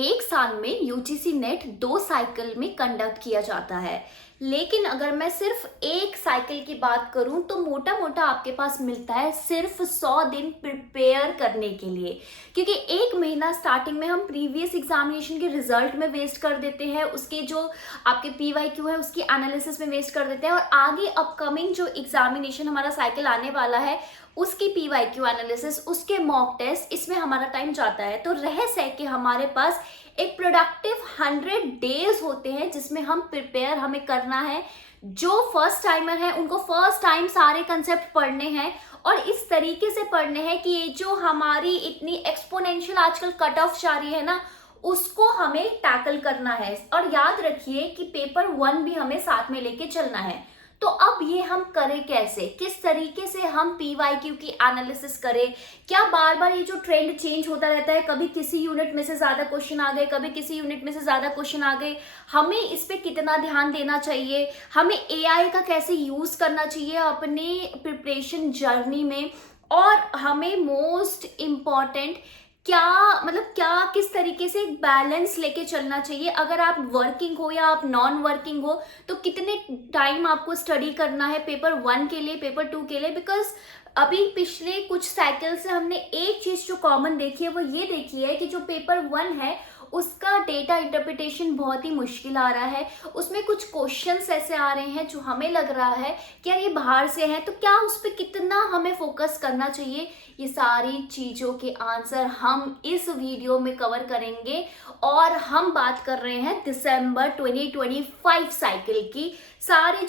एक साल में यूजीसी नेट 2 साइकिल में कंडक्ट किया जाता है। लेकिन अगर मैं सिर्फ एक साइकिल की बात करूं तो मोटा मोटा आपके पास मिलता है सिर्फ 100 दिन प्रिपेयर करने के लिए, क्योंकि एक महीना स्टार्टिंग में हम प्रीवियस एग्जामिनेशन के रिजल्ट में वेस्ट कर देते हैं, उसके जो आपके पीवाईक्यू है उसकी एनालिसिस में वेस्ट कर देते हैं, और आगे अपकमिंग जो एग्जामिनेशन हमारा साइकिल आने वाला है उसकी पीवाईक्यू एनालिसिस, उसके मॉक टेस्ट, इसमें हमारा टाइम जाता है। तो रह सह के हमारे पास एक प्रोडक्टिव 100 डेज होते हैं जिसमें हम प्रिपेयर हमें करना है। जो फर्स्ट टाइमर है उनको फर्स्ट टाइम सारे कंसेप्ट पढ़ने हैं और इस तरीके से पढ़ने हैं कि ये जो हमारी इतनी एक्सपोनेंशियल आजकल कट ऑफ जा रही है ना, उसको हमें टैकल करना है। और याद रखिए कि पेपर 1 भी हमें साथ में लेके चलना है। तो अब ये हम करें कैसे, किस तरीके से हम पीवाईक्यू की एनालिसिस करें? क्या बार बार ये जो ट्रेंड चेंज होता रहता है, कभी किसी यूनिट में से ज्यादा क्वेश्चन आ गए, कभी किसी यूनिट में से ज्यादा क्वेश्चन आ गए, हमें इस पे कितना ध्यान देना चाहिए, हमें एआई का कैसे यूज करना चाहिए अपने प्रिपरेशन जर्नी में, और हमें मोस्ट इम्पॉर्टेंट क्या किस तरीके से एक बैलेंस लेके चलना चाहिए। अगर आप वर्किंग हो या आप नॉन वर्किंग हो तो कितने टाइम आपको स्टडी करना है पेपर 1 के लिए, पेपर 2 के लिए। बिकॉज अभी पिछले कुछ साइकिल से हमने एक चीज जो कॉमन देखी है वो ये देखी है कि जो पेपर 1 है उसका डेटा इंटरप्रिटेशन बहुत ही मुश्किल आ रहा है। उसमें कुछ क्वेश्चंस ऐसे आ रहे हैं जो हमें लग रहा है कि यार ये बाहर से है, तो क्या उस पर कितना हमें फोकस करना चाहिए। ये सारी चीज़ों के आंसर हम इस वीडियो में कवर करेंगे। और हम बात कर रहे हैं दिसंबर 2025 साइकिल की। सारे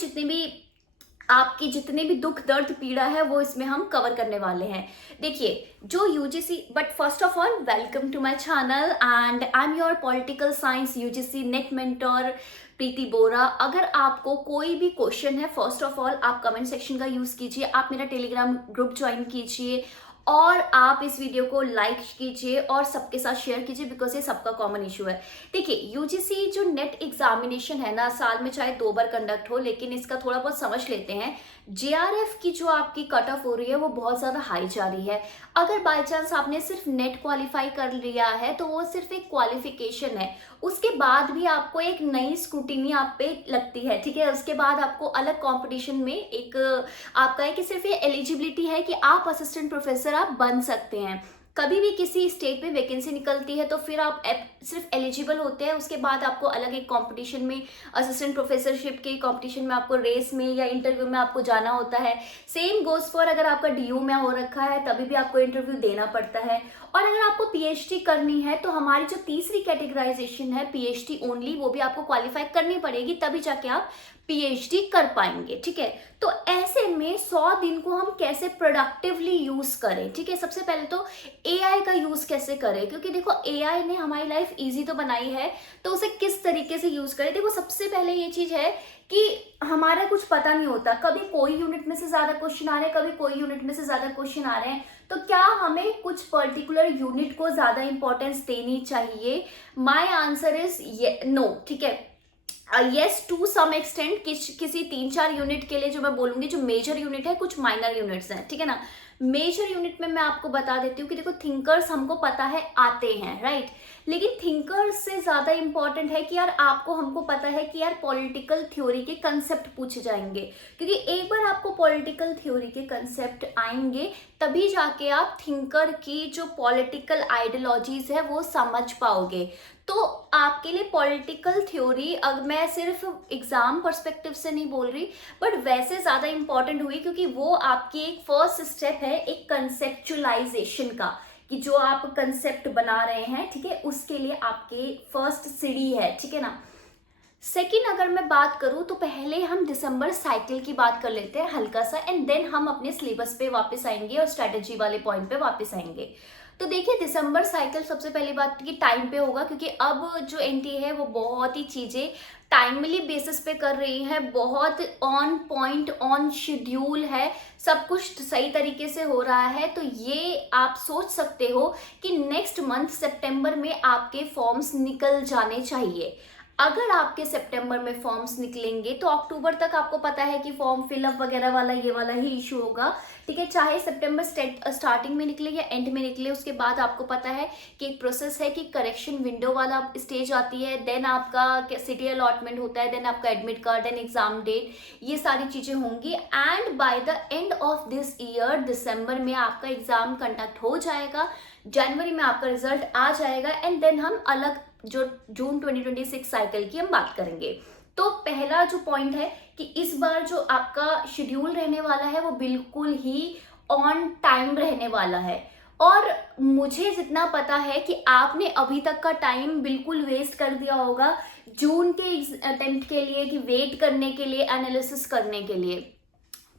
जितने भी दुख दर्द पीड़ा है वो इसमें हम कवर करने वाले हैं। देखिए जो UGC, but first of all welcome to my channel and I am your political science UGC NET mentor Preeti Bora. अगर आपको कोई भी क्वेश्चन है, फर्स्ट ऑफ ऑल आप कमेंट सेक्शन का यूज कीजिए, आप मेरा टेलीग्राम ग्रुप ज्वाइन कीजिए और आप इस वीडियो को लाइक कीजिए और सबके साथ शेयर कीजिए, बिकॉज ये सबका कॉमन इशू है। देखिए यूजीसी जो नेट एग्जामिनेशन है ना, साल में चाहे 2 बार कंडक्ट हो, लेकिन इसका थोड़ा बहुत समझ लेते हैं। जेआरएफ की जो आपकी कट ऑफ हो रही है वो बहुत ज़्यादा हाई जा रही है। अगर बाय चांस आपने सिर्फ नेट क्वालिफाई कर लिया है तो वो सिर्फ एक क्वालिफिकेशन है, उसके बाद भी आपको एक नई स्क्रूटिनी आप पे लगती है, ठीक है। उसके बाद आपको अलग कंपटीशन में एक आपका है कि सिर्फ ये एलिजिबिलिटी है कि आप असिस्टेंट प्रोफेसर आप बन सकते हैं। कभी भी किसी स्टेट में वैकेंसी निकलती है तो फिर आप सिर्फ एलिजिबल होते हैं, उसके बाद आपको अलग एक कंपटीशन में, असिस्टेंट प्रोफेसरशिप के कंपटीशन में आपको रेस में या इंटरव्यू में आपको जाना होता है। सेम गोज फॉर अगर आपका डीयू में हो रखा है तभी भी आपको इंटरव्यू देना पड़ता है। और अगर आपको पीएचडी करनी है तो हमारी जो तीसरी कैटेगराइजेशन है पीएचडी ओनली, वो भी आपको क्वालिफाई करनी पड़ेगी, तभी जाके आप पीएचडी कर पाएंगे, ठीक है। तो ऐसे में 100 दिन को हम कैसे प्रोडक्टिवली यूज करें, ठीक है। सबसे पहले तो एआई का यूज कैसे करें, क्योंकि देखो एआई ने हमारी लाइफ इजी तो बनाई है, तो उसे किस तरीके से यूज करें। देखो सबसे पहले ये चीज है कि हमारा कुछ पता नहीं होता, कभी कोई यूनिट में से ज्यादा क्वेश्चन आ रहे हैं, कभी कोई यूनिट में से ज्यादा क्वेश्चन आ रहे हैं, तो क्या हमें कुछ पर्टिकुलर यूनिट को ज्यादा इंपॉर्टेंस देनी चाहिए? माय आंसर इज नो, ठीक है। येस टू सम एक्सटेंट, किसी 3-4 यूनिट के लिए जो मैं बोलूंगी, जो मेजर यूनिट है, कुछ माइनर यूनिट्स हैं, ठीक है ना। मेजर यूनिट में मैं आपको बता देती हूँ कि देखो थिंकर्स हमको पता है आते हैं, राइट, लेकिन थिंकर्स से ज्यादा इंपॉर्टेंट है कि यार आपको हमको पता है कि यार पॉलिटिकल थ्योरी के कंसेप्ट पूछे जाएंगे, क्योंकि एक बार आपको पॉलिटिकल थ्योरी के कंसेप्ट आएंगे तभी जाके आप थिंकर की जो पॉलिटिकल आइडियोलॉजीज है वो समझ पाओगे। तो आपके लिए पॉलिटिकल थ्योरी, अब मैं सिर्फ एग्जाम पर्सपेक्टिव से नहीं बोल रही, बट वैसे ज़्यादा इंपॉर्टेंट हुई क्योंकि वो आपकी एक फर्स्ट स्टेप है एक कंसेप्चुलाइजेशन का, कि जो आप कंसेप्ट बना रहे हैं, ठीक है, उसके लिए आपके फर्स्ट सीढ़ी है, ठीक है ना। सेकेंड अगर मैं बात करूं तो पहले हम दिसंबर साइकिल की बात कर लेते हैं हल्का सा, एंड देन हम अपने सिलेबस पे वापस आएंगे और स्ट्रेटेजी वाले पॉइंट पे वापस आएंगे। तो देखिए दिसंबर साइकिल सबसे पहली बात कि टाइम पे होगा, क्योंकि अब जो एनटीए है वो बहुत ही चीज़ें टाइमली बेसिस पे कर रही है, बहुत ऑन पॉइंट ऑन शेड्यूल है, सब कुछ सही तरीके से हो रहा है। तो ये आप सोच सकते हो कि नेक्स्ट मंथ सितंबर में आपके फॉर्म्स निकल जाने चाहिए। अगर आपके सितंबर में फॉर्म्स निकलेंगे तो अक्टूबर तक आपको पता है कि फॉर्म फिलअप वगैरह वाला ये वाला ही इशू होगा, ठीक है। चाहे सितंबर स्टार्टिंग में निकले या एंड में निकले, उसके बाद आपको पता है कि एक प्रोसेस है कि करेक्शन विंडो वाला स्टेज आती है, देन आपका सिटी अलॉटमेंट होता है, देन आपका admit card, then exam date, ये सारी चीज़ें होंगी। And by the end of this year दिसंबर में आपका एग्जाम कंडक्ट हो जाएगा, जनवरी में आपका रिजल्ट आ जाएगा, एंड देन हम अलग जो जून 2026 साइकिल की हम बात करेंगे। तो पहला जो पॉइंट है कि इस बार जो आपका शेड्यूल रहने वाला है वो बिल्कुल ही ऑन टाइम रहने वाला है। और मुझे जितना पता है कि आपने अभी तक का टाइम बिल्कुल वेस्ट कर दिया होगा जून के अटेम्प्ट के लिए, कि वेट करने के लिए, एनालिसिस करने के लिए।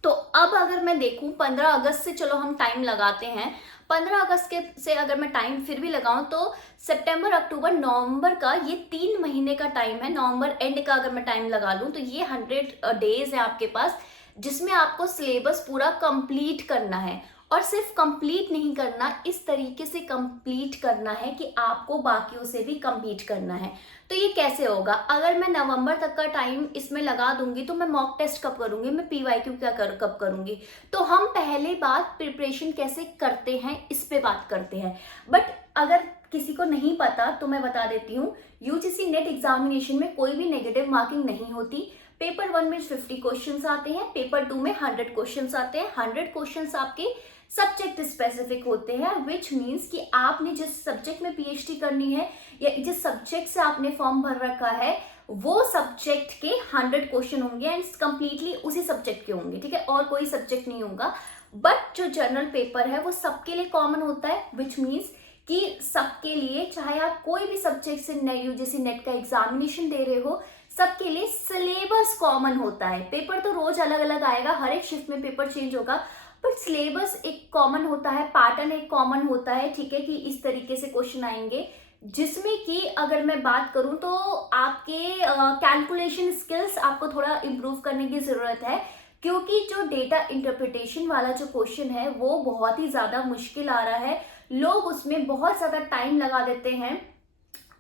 तो अब अगर मैं देखूं 15 अगस्त से, चलो हम टाइम लगाते हैं, 15 अगस्त के से अगर मैं टाइम फिर भी लगाऊं तो सितंबर, अक्टूबर, नवंबर का ये 3 महीने का टाइम है। नवंबर एंड का अगर मैं टाइम लगा लूं तो ये 100 डेज है आपके पास, जिसमें आपको सिलेबस पूरा कंप्लीट करना है। और सिर्फ कंप्लीट नहीं करना, इस तरीके से कंप्लीट करना है कि आपको बाकियों से भी कंपीट करना है। तो ये कैसे होगा? अगर मैं नवंबर तक का टाइम इसमें लगा दूंगी तो मैं मॉक टेस्ट कब करूंगी, मैं पीवाईक्यू कब करूंगी? तो हम पहले बात प्रिपरेशन कैसे करते हैं इस पे बात करते हैं। बट अगर किसी को नहीं पता तो मैं बता देती हूँ, यूजीसी नेट एग्जामिनेशन में कोई भी नेगेटिव मार्किंग नहीं होती। पेपर 1 में 50 क्वेश्चंस आते हैं, पेपर 2 में 100 क्वेश्चंस आते हैं। 100 क्वेश्चंस आपके सब्जेक्ट स्पेसिफिक होते हैं, विच मीन्स कि आपने जिस सब्जेक्ट में पीएचडी करनी है या जिस सब्जेक्ट से आपने फॉर्म भर रखा है वो सब्जेक्ट के 100 क्वेश्चन होंगे एंड कंप्लीटली उसी सब्जेक्ट के होंगे, ठीक है, और कोई सब्जेक्ट नहीं होगा। बट जो जनरल पेपर है वो सबके लिए कॉमन होता है, विच मीन्स कि सबके लिए, चाहे आप कोई भी सब्जेक्ट से यूजीसी नेट का एग्जामिनेशन दे रहे हो, सबके लिए सिलेबस कॉमन होता है। पेपर तो रोज अलग अलग आएगा, हर एक शिफ्ट में पेपर चेंज होगा, बट सिलेबस एक कॉमन होता है, पैटर्न एक कॉमन होता है, ठीक है, कि इस तरीके से क्वेश्चन आएंगे। जिसमें कि अगर मैं बात करूं तो आपके कैलकुलेशन स्किल्स आपको थोड़ा इम्प्रूव करने की जरूरत है, क्योंकि जो डेटा इंटरप्रिटेशन वाला जो क्वेश्चन है वो बहुत ही ज्यादा मुश्किल आ रहा है। लोग उसमें बहुत ज्यादा टाइम लगा देते हैं।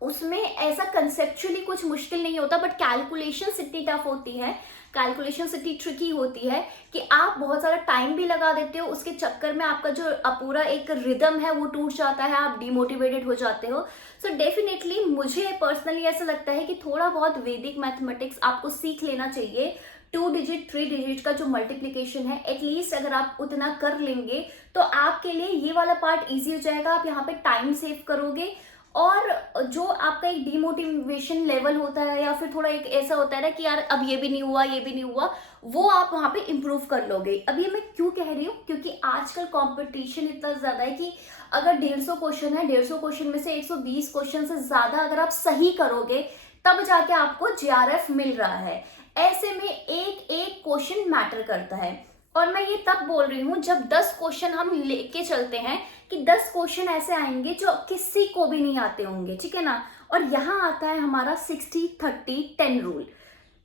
उसमें ऐसा कंसेप्चुअली कुछ मुश्किल नहीं होता, बट कैलकुलेशंस इतनी टफ होती है, कैलकुलेशंस इतनी ट्रिकी होती है कि आप बहुत ज़्यादा टाइम भी लगा देते हो। उसके चक्कर में आपका जो पूरा एक रिदम है वो टूट जाता है, आप डिमोटिवेटेड हो जाते हो। सो डेफिनेटली मुझे पर्सनली ऐसा लगता है कि थोड़ा बहुत वैदिक मैथमेटिक्स आपको सीख लेना चाहिए। 2 डिजिट 3 डिजिट का जो मल्टीप्लिकेशन है, एटलीस्ट अगर आप उतना कर लेंगे तो आपके लिए ये वाला पार्ट ईजी हो जाएगा। आप यहाँ पे टाइम सेव करोगे, और जो आपका एक डिमोटिवेशन लेवल होता है या फिर थोड़ा एक ऐसा होता है ना कि यार अब ये भी नहीं हुआ, ये भी नहीं हुआ, वो आप वहाँ पे इम्प्रूव कर लोगे। अब ये मैं क्यों कह रही हूँ, क्योंकि आजकल कंपटीशन इतना ज़्यादा है कि अगर 150 क्वेश्चन है, 150 क्वेश्चन में से 120 क्वेश्चन से ज़्यादा अगर आप सही करोगे तब जाके आपको जीआरएफ मिल रहा है। ऐसे में एक एक क्वेश्चन मैटर करता है। और मैं ये तब बोल रही हूँ जब 10 क्वेश्चन हम लेके चलते हैं कि 10 क्वेश्चन ऐसे आएंगे जो किसी को भी नहीं आते होंगे, ठीक है ना। और यहाँ आता है हमारा 60-30-10 रूल।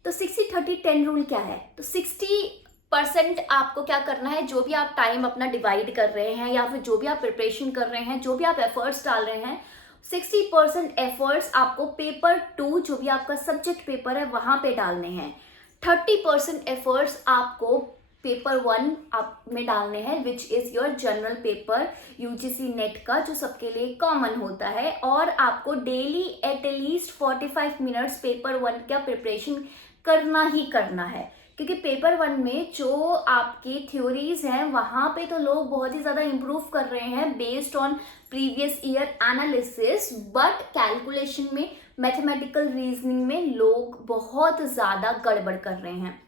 तो 60-30-10 रूल क्या है? तो 60% आपको क्या करना है, जो भी आप टाइम अपना डिवाइड कर रहे हैं या फिर जो भी आप प्रिपरेशन कर रहे हैं, जो भी आप एफर्ट्स डाल रहे हैं, 60% एफर्ट्स आपको पेपर 2 जो भी आपका सब्जेक्ट पेपर है वहां पे डालने हैं। 30% एफर्ट्स आपको पेपर 1 आप में डालने हैं, which is your general paper UGC net का, जो सबके लिए कॉमन होता है। और आपको डेली एटलीस्ट 45 मिनट्स पेपर 1 का प्रिपरेशन करना ही करना है, क्योंकि पेपर 1 में जो आपकी थ्योरीज हैं वहां पे तो लोग बहुत ही ज्यादा इंप्रूव कर रहे हैं based on previous year analysis, but calculation में, मैथमेटिकल रीजनिंग में लोग बहुत ज्यादा गड़बड़ कर रहे हैं।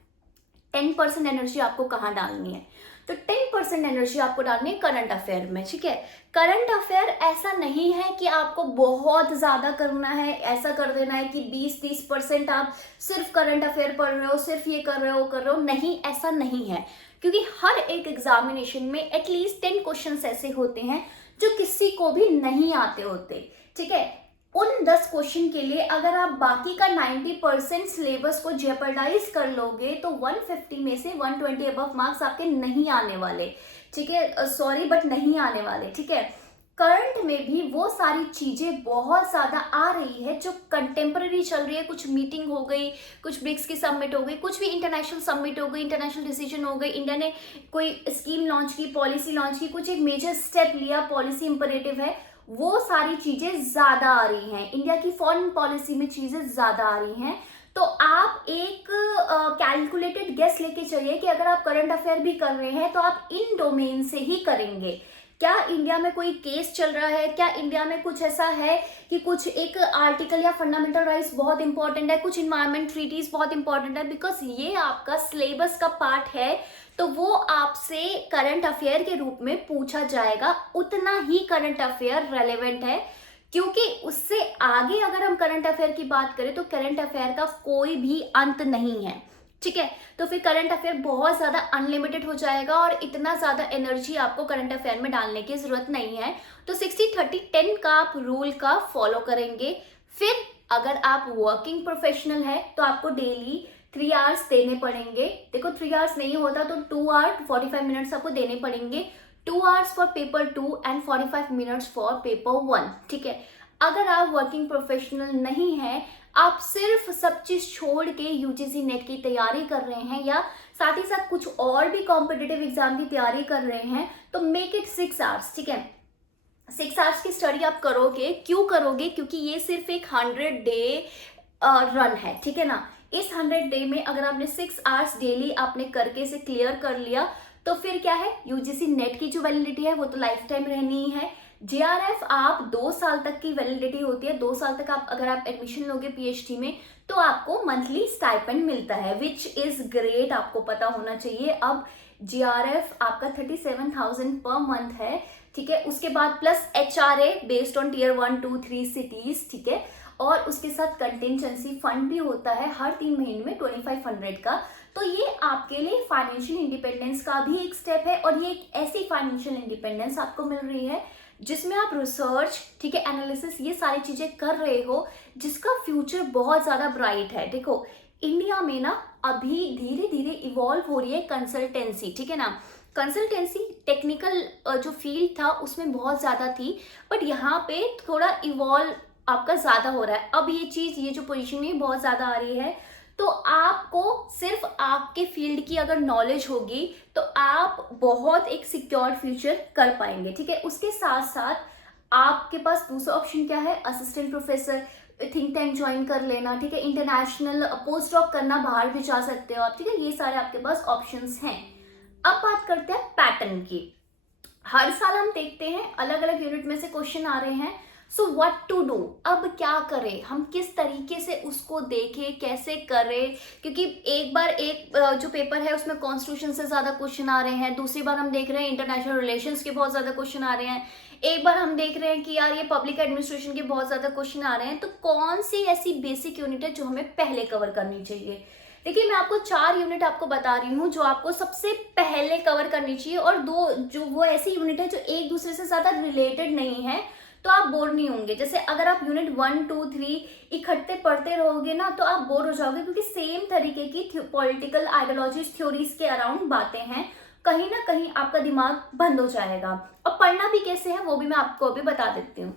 10% एनर्जी आपको कहाँ डालनी है? तो 10% एनर्जी आपको डालनी है करंट अफेयर में, ठीक है। करंट अफेयर ऐसा नहीं है कि आपको बहुत ज़्यादा करना है, ऐसा कर देना है कि 20-30% आप सिर्फ करंट अफेयर पढ़ रहे हो, सिर्फ ये कर रहे हो, नहीं, ऐसा नहीं है। क्योंकि हर एक एग्जामिनेशन में एटलीस्ट 10 क्वेश्चन ऐसे होते हैं जो किसी को भी नहीं आते होते, ठीक है। उन 10 क्वेश्चन के लिए अगर आप बाकी का 90% सिलेबस को जेपरडाइज कर लोगे तो 150 में से 120 अबव मार्क्स आपके नहीं आने वाले, ठीक है, सॉरी बट नहीं आने वाले, ठीक है। करंट में भी वो सारी चीजें बहुत ज्यादा आ रही है जो कंटेम्पररी चल रही है। कुछ मीटिंग हो गई, कुछ ब्रिक्स की समिट हो गई, कुछ भी इंटरनेशनल समिट हो गई, इंटरनेशनल डिसीजन हो गई, इंडिया ने कोई स्कीम लॉन्च की, पॉलिसी लॉन्च की, कुछ एक मेजर स्टेप लिया, पॉलिसी इंपरेटिव है, वो सारी चीजें ज्यादा आ रही हैं। इंडिया की फॉरेन पॉलिसी में चीजें ज्यादा आ रही हैं। तो आप एक कैलकुलेटेड गेस लेके चलिए कि अगर आप करंट अफेयर भी कर रहे हैं तो आप इन डोमेन से ही करेंगे। क्या इंडिया में कोई केस चल रहा है, क्या इंडिया में कुछ ऐसा है कि कुछ एक आर्टिकल या फंडामेंटल राइट्स बहुत इंपॉर्टेंट है, कुछ इन्वायरमेंट ट्रीटीज बहुत इंपॉर्टेंट है, बिकॉज ये आपका सिलेबस का पार्ट है, तो वो आपसे करंट अफेयर के रूप में पूछा जाएगा। उतना ही करंट अफेयर रेलेवेंट है, क्योंकि उससे आगे अगर हम करंट अफेयर की बात करें तो करंट अफेयर का कोई भी अंत नहीं है। ठीक है, तो फिर करंट अफेयर बहुत ज्यादा अनलिमिटेड हो जाएगा और इतना ज्यादा एनर्जी आपको करंट अफेयर में डालने की जरूरत नहीं है। तो 60-30-10 का आप रूल का फॉलो करेंगे। फिर अगर आप वर्किंग प्रोफेशनल है तो आपको डेली 3 आवर्स देने पड़ेंगे। देखो 3 आवर्स नहीं होता तो 2 आवर 45 मिनट्स आपको देने पड़ेंगे। 2 hours for paper 2 and 45 minutes for paper 1। ठीक है, अगर आप वर्किंग प्रोफेशनल नहीं है, आप सिर्फ सब चीज छोड़ के यूजीसी नेट की तैयारी कर रहे हैं या साथ ही साथ कुछ और भी कॉम्पिटिटिव एग्जाम की तैयारी कर रहे हैं, तो मेक इट 6 आवर्स। ठीक है, 6 आवर्स की स्टडी आप करोगे। क्यों करोगे? क्योंकि ये सिर्फ एक 100 डे रन है। ठीक है ना, इस 100 डे में अगर आपने 6 आवर्स डेली आपने करके इसे क्लियर कर लिया तो फिर क्या है, यूजीसी नेट की जो वैलिडिटी है वो तो लाइफ टाइम रहनी ही है। जेआरएफ आप 2 साल तक की वैलिडिटी होती है। 2 साल तक आप अगर आप एडमिशन लोगे पीएचडी में तो आपको मंथली स्टाइपेंड मिलता है, विच इज ग्रेट। आपको पता होना चाहिए। अब जेआरएफ आपका 37,000 पर मंथ है। ठीक है, उसके बाद plus HRA based on tier 1, 2, 3 cities. ठीक है, और उसके साथ कंटिजेंसी फंड भी होता है हर 3 महीने में 2500 का। तो ये आपके लिए फाइनेंशियल इंडिपेंडेंस का भी एक स्टेप है और ये एक ऐसी फाइनेंशियल इंडिपेंडेंस आपको मिल रही है जिसमें आप रिसर्च, ठीक है, एनालिसिस, ये सारी चीजें कर रहे हो जिसका फ्यूचर बहुत ज्यादा ब्राइट है। देखो इंडिया में ना अभी धीरे धीरे इवॉल्व हो रही है कंसल्टेंसी। ठीक है ना, कंसल्टेंसी टेक्निकल जो फील्ड था उसमें बहुत ज्यादा थी, बट यहाँ पे थोड़ा इवॉल्व आपका ज्यादा हो रहा है। अब ये चीज, ये जो पोजीशन है बहुत ज्यादा आ रही है। तो आपको सिर्फ आपके फील्ड की अगर नॉलेज होगी तो आप बहुत एक सिक्योर फ्यूचर कर पाएंगे। ठीक है, उसके साथ साथ आपके पास दूसरा ऑप्शन क्या है, assistant professor, think tank join कर लेना। ठीक है, इंटरनेशनल पोस्ट डॉक करना, बाहर भी जा सकते हो आप। ठीक है, ये सारे आपके पास ऑप्शंस हैं। अब बात करते हैं पैटर्न की। हर साल हम देखते हैं अलग अलग यूनिट में से क्वेश्चन आ रहे हैं। सो व्हाट टू डू, अब क्या करें, हम किस तरीके से उसको देखें, कैसे करें? क्योंकि एक बार एक जो पेपर है उसमें कॉन्स्टिट्यूशन से ज्यादा क्वेश्चन आ रहे हैं, दूसरी बार हम देख रहे हैं इंटरनेशनल रिलेशंस के बहुत ज्यादा क्वेश्चन आ रहे हैं, एक बार हम देख रहे हैं कि यार ये पब्लिक एडमिनिस्ट्रेशन के बहुत ज्यादा क्वेश्चन आ रहे हैं। तो कौन सी ऐसी बेसिक यूनिट है जो हमें पहले कवर करनी चाहिए? देखिए मैं आपको 4 यूनिट आपको बता रही हूँ जो आपको सबसे पहले कवर करनी चाहिए, और 2 जो वो ऐसी यूनिट है जो एक दूसरे से ज्यादा रिलेटेड नहीं है, तो आप बोर नहीं होंगे। जैसे अगर आप यूनिट 1, 2, 3 इकट्ठे पढ़ते रहोगे ना तो आप बोर हो जाओगे, क्योंकि सेम तरीके की पॉलिटिकल आइडियोलॉजीज, थ्योरीज के अराउंड बातें हैं। कहीं ना कहीं आपका दिमाग बंद हो जाएगा। और पढ़ना भी कैसे है वो भी मैं आपको अभी बता देती हूँ।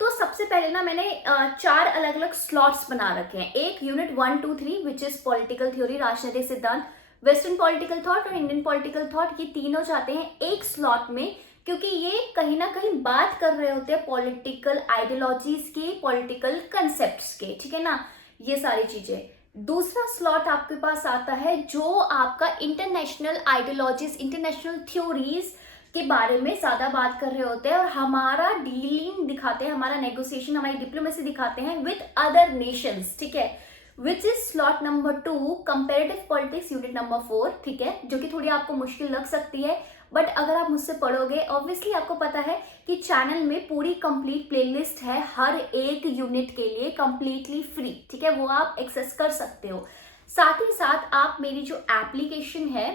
तो सबसे पहले ना मैंने 4 अलग अलग स्लॉट्स बना रखे हैं। एक unit 1, 2, 3 which is political theory, राजनीतिक सिद्धांत, वेस्टर्न पॉलिटिकल थॉट और इंडियन पॉलिटिकल थॉट। ये तीनों जाते हैं एक स्लॉट में, क्योंकि ये कहीं ना कहीं बात कर रहे होते हैं पॉलिटिकल आइडियोलॉजीज के, पॉलिटिकल कंसेप्ट्स के। ठीक है ना, ये सारी चीजें। दूसरा स्लॉट आपके पास आता है जो आपका इंटरनेशनल आइडियोलॉजीज, इंटरनेशनल थ्योरीज के बारे में ज्यादा बात कर रहे होते हैं और हमारा डीलिंग दिखाते हैं, हमारा नेगोशिएशन, हमारी डिप्लोमेसी दिखाते हैं विद अदर नेशंस। ठीक है, which is slot number 2, comparative politics unit number 4। ठीक है, जो कि थोड़ी आपको मुश्किल लग सकती है, बट अगर आप मुझसे पढ़ोगे, ऑब्वियसली आपको पता है कि चैनल में पूरी कंप्लीट प्लेलिस्ट है हर एक यूनिट के लिए, कंप्लीटली फ्री। ठीक है, वो आप एक्सेस कर सकते हो। साथ ही साथ आप मेरी जो एप्लीकेशन है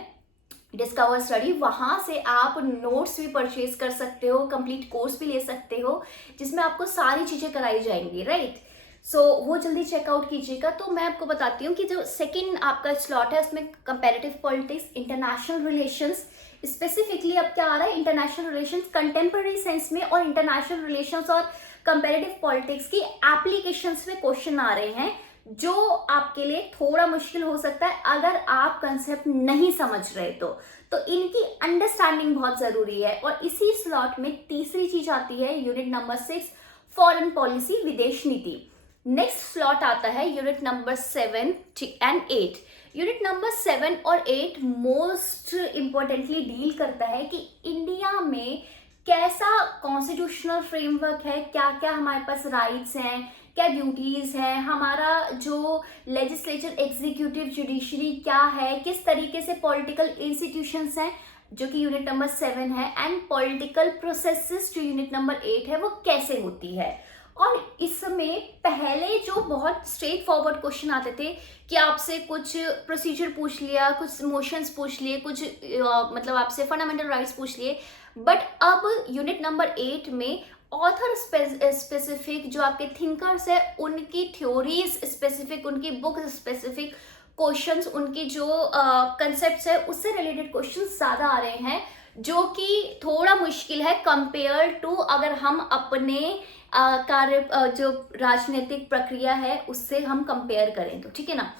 डिस्कवर स्टडी, वहां से आप नोट्स भी परचेज कर सकते हो, कंप्लीट कोर्स भी ले सकते हो जिसमें आपको सारी चीजें कराई जाएंगी। राइट, सो वो जल्दी चेकआउट कीजिएगा। तो मैं आपको बताती हूँ कि जो सेकंड आपका स्लॉट है उसमें comparative politics, international relations, specifically अब क्या आ रहा है, इंटरनेशनल रिलेशंस कंटेम्प्रेरी सेंस में और इंटरनेशनल रिलेशंस और कंपैरेटिव पॉलिटिक्स की एप्लीकेशंस में क्वेश्चन आ रहे हैं, जो आपके लिए थोड़ा मुश्किल हो सकता है अगर आप कंसेप्ट नहीं समझ रहे तो इनकी अंडरस्टैंडिंग बहुत जरूरी है। और इसी स्लॉट में तीसरी चीज आती है यूनिट नंबर 6, फॉरेन पॉलिसी, विदेश नीति। नेक्स्ट स्लॉट आता है unit number 7 and 8। Unit number 7 और 8 मोस्ट इंपॉर्टेंटली डील करता है कि इंडिया में कैसा कॉन्स्टिट्यूशनल फ्रेमवर्क है, क्या क्या हमारे पास राइट्स हैं, क्या ड्यूटीज हैं, हमारा जो लेजिस्लेचर, एग्जीक्यूटिव, जुडिशरी क्या है, किस तरीके से पॉलिटिकल इंस्टीट्यूशंस हैं, जो कि यूनिट नंबर 7 है, एंड पॉलिटिकल प्रोसेसेस जो यूनिट नंबर 8 है वो कैसे होती है। और इसमें पहले जो बहुत स्ट्रेट फॉरवर्ड क्वेश्चन आते थे कि आपसे कुछ प्रोसीजर पूछ लिया, कुछ मोशंस पूछ लिए, कुछ मतलब आपसे फंडामेंटल राइट्स पूछ लिए, बट अब यूनिट नंबर 8 में ऑथर स्पेसिफिक जो आपके थिंकर्स है उनकी थ्योरीज स्पेसिफिक, उनकी बुक स्पेसिफिक क्वेश्चंस, उनकी जो कंसेप्ट्स है उससे रिलेटेड क्वेश्चंस ज़्यादा आ रहे हैं, जो कि थोड़ा मुश्किल है कंपेयर टू अगर हम अपने कार्य जो राजनीतिक प्रक्रिया है उससे हम कंपेयर करें तो, ठीक है ना।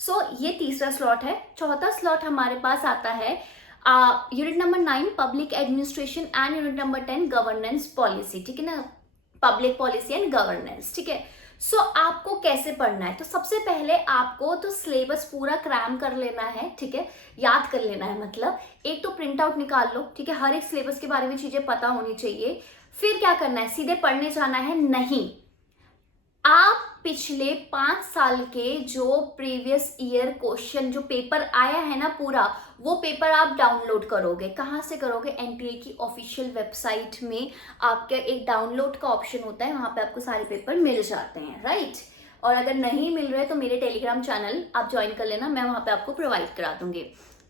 सो ये तीसरा स्लॉट है। चौथा स्लॉट हमारे पास आता है unit number 9, public administration, and unit number 10, governance policy, ठीक है ना, पब्लिक पॉलिसी एंड गवर्नेंस, ठीक है। सो आपको कैसे पढ़ना है, तो सबसे पहले आपको तो सिलेबस पूरा क्रैम कर लेना है, ठीक है, याद कर लेना है, मतलब एक तो प्रिंट आउट निकाल लो, ठीक है, हर एक सिलेबस के बारे में चीजें पता होनी चाहिए। फिर क्या करना है, सीधे पढ़ने जाना है नहीं, आप पिछले 5 साल के जो प्रीवियस ईयर क्वेश्चन जो पेपर आया है ना पूरा, वो पेपर आप डाउनलोड करोगे। कहाँ से करोगे, एनटीए की ऑफिशियल वेबसाइट में आपका एक डाउनलोड का ऑप्शन होता है, वहाँ पे आपको सारे पेपर मिल जाते हैं, राइट। और अगर नहीं मिल रहे तो मेरे टेलीग्राम चैनल आप ज्वाइन कर लेना, मैं वहाँ पे आपको प्रोवाइड करा दूंगी।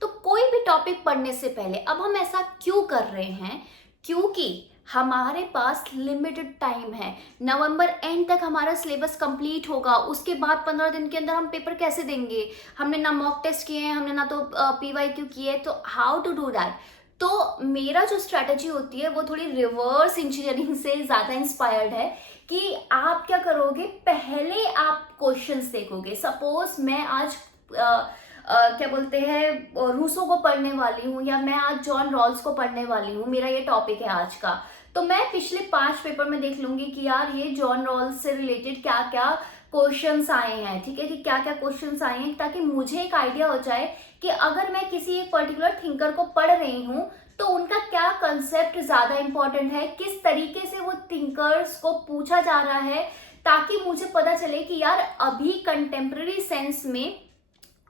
तो कोई भी टॉपिक पढ़ने से पहले, अब हम ऐसा क्यों कर रहे हैं, क्योंकि हमारे पास लिमिटेड टाइम है, नवंबर एंड तक हमारा सिलेबस कंप्लीट होगा, उसके बाद 15 दिन के अंदर हम पेपर कैसे देंगे, हमने ना मॉक टेस्ट किए हैं, हमने ना तो पीवाईक्यू किए है, तो हाउ टू डू दैट। तो मेरा जो स्ट्रैटेजी होती है वो थोड़ी रिवर्स इंजीनियरिंग से ज़्यादा इंस्पायर्ड है कि आप क्या करोगे, पहले आप क्वेश्चंस देखोगे। सपोज मैं आज क्या बोलते हैं रूसो को पढ़ने वाली हूँ, या मैं आज जॉन रॉल्स को पढ़ने वाली हूँ, मेरा ये टॉपिक है आज का, तो मैं पिछले 5 पेपर में देख लूंगी कि यार ये जॉन रॉल्स से रिलेटेड क्या क्या क्वेश्चंस आए हैं, ठीक है, कि क्या क्या क्वेश्चंस आए हैं, ताकि मुझे एक आइडिया हो जाए कि अगर मैं किसी एक पर्टिकुलर थिंकर को पढ़ रही हूँ तो उनका क्या कंसेप्ट ज्यादा इंपॉर्टेंट है, किस तरीके से वो थिंकर्स को पूछा जा रहा है, ताकि मुझे पता चले कि यार अभी कंटेम्प्रेरी सेंस में,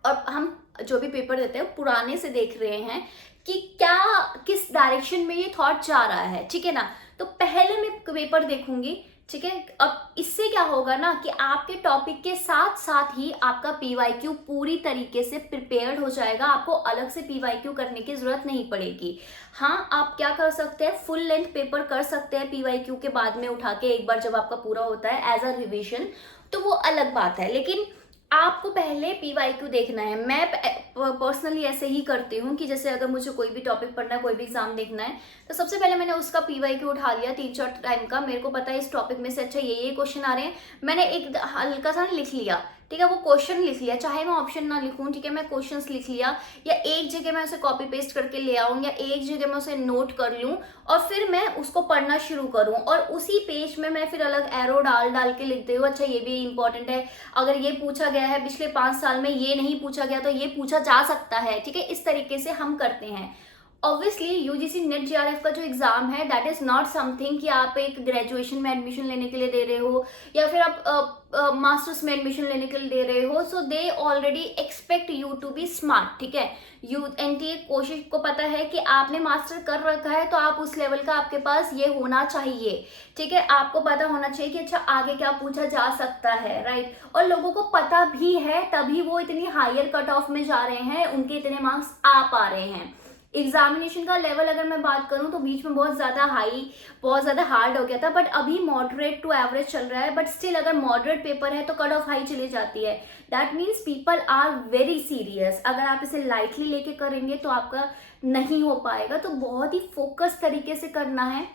और हम जो भी पेपर देते हैं पुराने से देख रहे हैं कि क्या किस डायरेक्शन में ये थॉट जा रहा है, ठीक है ना। तो पहले मैं पेपर देखूंगी, ठीक है। अब इससे क्या होगा ना कि आपके टॉपिक के साथ साथ ही आपका पीवाईक्यू पूरी तरीके से प्रिपेयर्ड हो जाएगा, आपको अलग से पीवाईक्यू करने की जरूरत नहीं पड़ेगी। हाँ, आप क्या कर सकते हैं, फुल लेंथ पेपर कर सकते हैं पीवाईक्यू के बाद में उठा के, एक बार जब आपका पूरा होता है एज अ रिविजन, तो वो अलग बात है, लेकिन आपको पहले पीवाईक्यू देखना है। मैं पर्सनली ऐसे ही करती हूँ कि जैसे अगर मुझे कोई भी टॉपिक पढ़ना है, कोई भी एग्जाम देखना है, तो सबसे पहले मैंने उसका पीवाईक्यू उठा लिया 3-4 टाइम का, मेरे को पता है इस टॉपिक में से अच्छा ये क्वेश्चन आ रहे हैं, मैंने एक हल्का सा लिख लिया, ठीक है, वो क्वेश्चन लिख लिया, चाहे मैं ऑप्शन ना लिखूं, ठीक है, मैं क्वेश्चंस लिख लिया, या एक जगह मैं उसे कॉपी पेस्ट करके ले आऊं, या एक जगह मैं उसे नोट कर लूं, और फिर मैं उसको पढ़ना शुरू करूं, और उसी पेज में मैं फिर अलग एरो डाल डाल के लिखती हूँ, अच्छा ये भी इंपॉर्टेंट है, अगर ये पूछा गया है पिछले 5 साल में, ये नहीं पूछा गया तो ये पूछा जा सकता है, ठीक है, इस तरीके से हम करते हैं। ऑब्वियसली यूजीसी नेट जीआरएफ का जो एग्जाम है दैट इज नॉट समथिंग कि आप एक ग्रेजुएशन में एडमिशन लेने के लिए दे रहे हो, या फिर आप मास्टर्स में एडमिशन लेने के लिए दे रहे हो, so they already expect you to be smart, ठीक है। एनटीए कोशिश को पता है कि आपने मास्टर कर रखा है तो आप उस लेवल का आपके पास ये होना चाहिए, ठीक है, आपको पता होना चाहिए कि अच्छा आगे क्या पूछा जा सकता है, राइट। और लोगों को पता भी है, तभी वो इतनी हायर कट ऑफ में जा रहे हैं, उनके इतने मार्क्स आ पा रहे हैं। एग्जामिनेशन का लेवल अगर मैं बात करूं तो बीच में बहुत ज़्यादा हाई, बहुत ज़्यादा हार्ड हो गया था, बट अभी मॉडरेट टू एवरेज चल रहा है। बट स्टिल अगर मॉडरेट पेपर है तो कट ऑफ हाई चली जाती है। That means people are very serious. अगर आप इसे लाइटली लेके करेंगे तो आपका नहीं हो पाएगा। तो बहुत ही फोकस तरीके से करना है,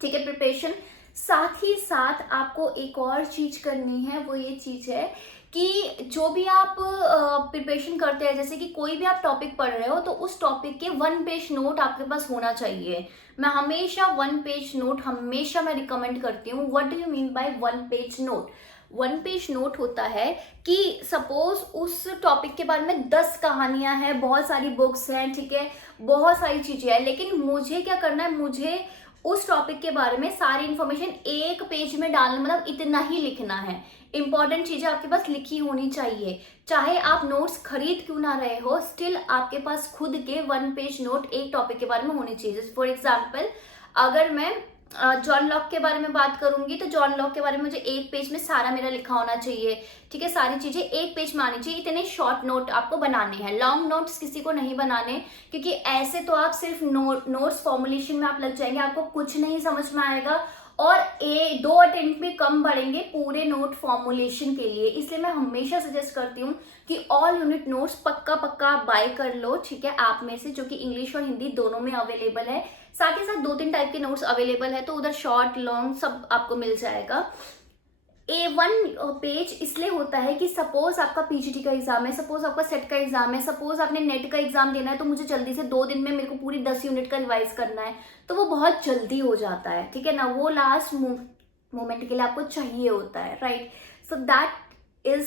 ठीक है, प्रिपरेशन। साथ ही साथ आपको एक और चीज करनी है, वो ये चीज है कि जो भी आप प्रिपरेशन करते हैं, जैसे कि कोई भी आप टॉपिक पढ़ रहे हो तो उस टॉपिक के 1 पेज नोट आपके पास होना चाहिए। मैं हमेशा 1 पेज नोट हमेशा मैं रिकमेंड करती हूँ। What do you mean by 1 page note? 1 page note होता है कि सपोज उस टॉपिक के बारे में 10 कहानियां हैं, बहुत सारी बुक्स हैं, ठीक है, बहुत सारी चीजें हैं, लेकिन मुझे क्या करना है, मुझे उस टॉपिक के बारे में सारी इंफॉर्मेशन 1 पेज में डालना, मतलब इतना ही लिखना है। इंपॉर्टेंट चीजें आपके पास लिखी होनी चाहिए। चाहे आप नोट्स खरीद क्यों ना रहे हो, स्टिल आपके पास खुद के 1 पेज नोट एक टॉपिक के बारे में होने चाहिए। फॉर एग्जाम्पल, अगर मैं जॉन लॉक के बारे में बात करूंगी तो जॉन लॉक के बारे में मुझे 1 पेज में सारा मेरा लिखा होना चाहिए, ठीक है, सारी चीजें 1 पेज में आनी चाहिए। इतने शॉर्ट नोट आपको बनाने हैं, लॉन्ग नोट्स किसी को नहीं बनाने, क्योंकि ऐसे तो आप सिर्फ नोट्स फॉर्मुलेशन में आप लग जाएंगे, आपको कुछ नहीं समझ में आएगा और 2 अटेम्प्ट में कम बढ़ेंगे पूरे नोट फॉर्मुलेशन के लिए। इसलिए मैं हमेशा सजेस्ट करती हूँ कि ऑल यूनिट नोट्स पक्का आप बाय कर लो, ठीक है, आप में से, जो कि इंग्लिश और हिंदी दोनों में अवेलेबल है। साथ ही साथ 2-3 टाइप के नोट्स अवेलेबल है, तो उधर शॉर्ट लॉन्ग सब आपको मिल जाएगा। A1 पेज इसलिए होता है कि सपोज आपका पीजीटी का एग्जाम है, सपोज आपका सेट का एग्जाम है, सपोज आपने नेट का एग्जाम देना है, तो मुझे जल्दी से 2 दिन में मेरे को पूरी 10 यूनिट का रिवाइज करना है, तो वो बहुत जल्दी हो जाता है, ठीक है ना, वो लास्ट मोमेंट के लिए आपको चाहिए होता है, right. So that is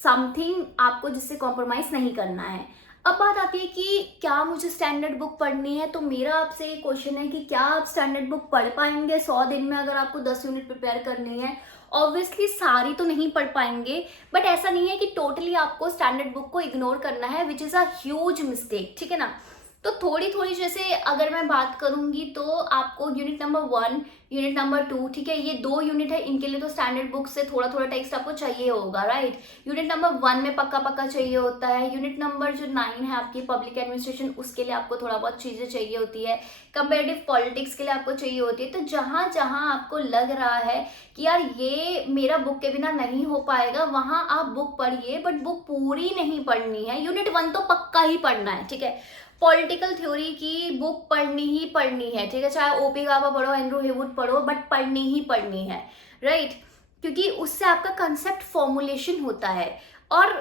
something आपको जिससे कॉम्प्रोमाइज नहीं करना है। अब बात आती है कि क्या मुझे स्टैंडर्ड बुक पढ़नी है, तो मेरा आपसे ये क्वेश्चन है कि क्या आप स्टैंडर्ड बुक पढ़ पाएंगे 100 दिन में, अगर आपको 10 यूनिट प्रिपेयर करनी है? ऑब्वियसली सारी तो नहीं पढ़ पाएंगे, बट ऐसा नहीं है कि टोटली आपको स्टैंडर्ड बुक को इग्नोर करना है, which is a huge mistake, ठीक है ना। तो थोड़ी थोड़ी, जैसे अगर मैं बात करूंगी तो आपको यूनिट नंबर 1, यूनिट नंबर 2, ठीक है, ये 2 यूनिट है, इनके लिए तो स्टैंडर्ड बुक से थोड़ा थोड़ा टेक्स्ट आपको चाहिए होगा, राइट। यूनिट नंबर 1 में पक्का चाहिए होता है। यूनिट नंबर जो 9 है आपकी पब्लिक एडमिनिस्ट्रेशन, उसके लिए आपको थोड़ा बहुत चीजें चाहिए होती है। कंपेरेटिव पॉलिटिक्स के लिए आपको चाहिए होती है। तो जहां जहां आपको लग रहा है कि यार ये मेरा बुक के बिना नहीं हो पाएगा, वहां आप बुक पढ़िए, बट बुक पूरी नहीं पढ़नी है। यूनिट 1 तो पक्का ही पढ़ना है, ठीक है। पॉलिटिकल थ्योरी की बुक पढ़नी ही पढ़नी है, ठीक है, चाहे ओपी गाबा पढ़ो, एंड्रू हेवुड पढ़ो, बट पढ़नी ही पढ़नी है, राइट, क्योंकि उससे आपका कंसेप्ट फॉर्मुलेशन होता है। और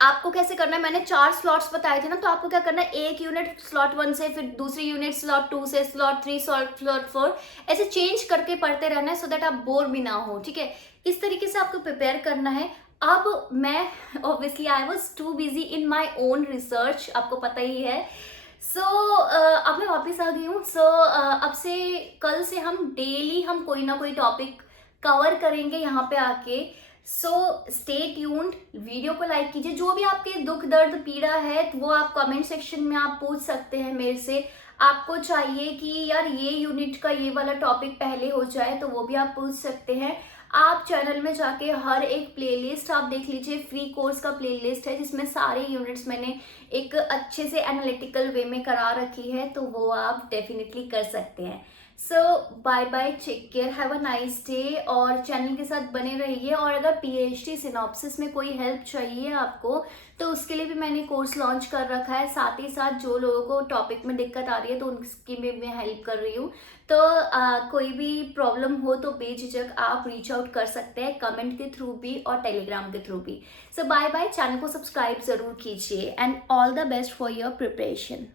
आपको कैसे करना है, मैंने 4 स्लॉट्स बताए थे ना, तो आपको क्या करना है, एक यूनिट स्लॉट 1 से, फिर दूसरी यूनिट स्लॉट 2 से, स्लॉट 3, स्लॉट 4, ऐसे चेंज करके पढ़ते रहना है, सो दैट आप बोर भी ना हो, ठीक है। इस तरीके से आपको प्रिपेयर करना है। अब मैं obviously I was too busy in my own research, आपको पता ही है। सो अब मैं वापस आ गई हूँ। सो अब से कल से हम डेली हम कोई ना कोई टॉपिक कवर करेंगे यहाँ पे आके। सो स्टे ट्यून्ड, वीडियो को लाइक कीजिए। जो भी आपके दुख दर्द पीड़ा है वो आप कमेंट सेक्शन में आप पूछ सकते हैं मेरे से। आपको चाहिए कि यार ये यूनिट का ये वाला टॉपिक पहले हो जाए, तो वो भी आप पूछ सकते हैं। आप चैनल में जाके हर एक प्लेलिस्ट आप देख लीजिए, फ्री कोर्स का प्लेलिस्ट है जिसमें सारे यूनिट्स मैंने एक अच्छे से एनालिटिकल वे में करा रखी है, तो वो आप डेफिनेटली कर सकते हैं। So bye bye, take care, have a nice day, और चैनल के साथ बने रहिए। और अगर पीएचडी सिनॉप्सिस में कोई हेल्प चाहिए आपको, तो उसके लिए भी मैंने कोर्स लॉन्च कर रखा है। साथ ही साथ जो लोगों को टॉपिक में दिक्कत आ रही है तो उनकी भी मैं हेल्प कर रही हूँ। तो कोई भी प्रॉब्लम हो तो बेझिझक आप रीच आउट कर सकते हैं, कमेंट के थ्रू भी और टेलीग्राम के थ्रू भी। सो बाय बाय, चैनल को सब्सक्राइब जरूर कीजिए, and all the best for your preparation.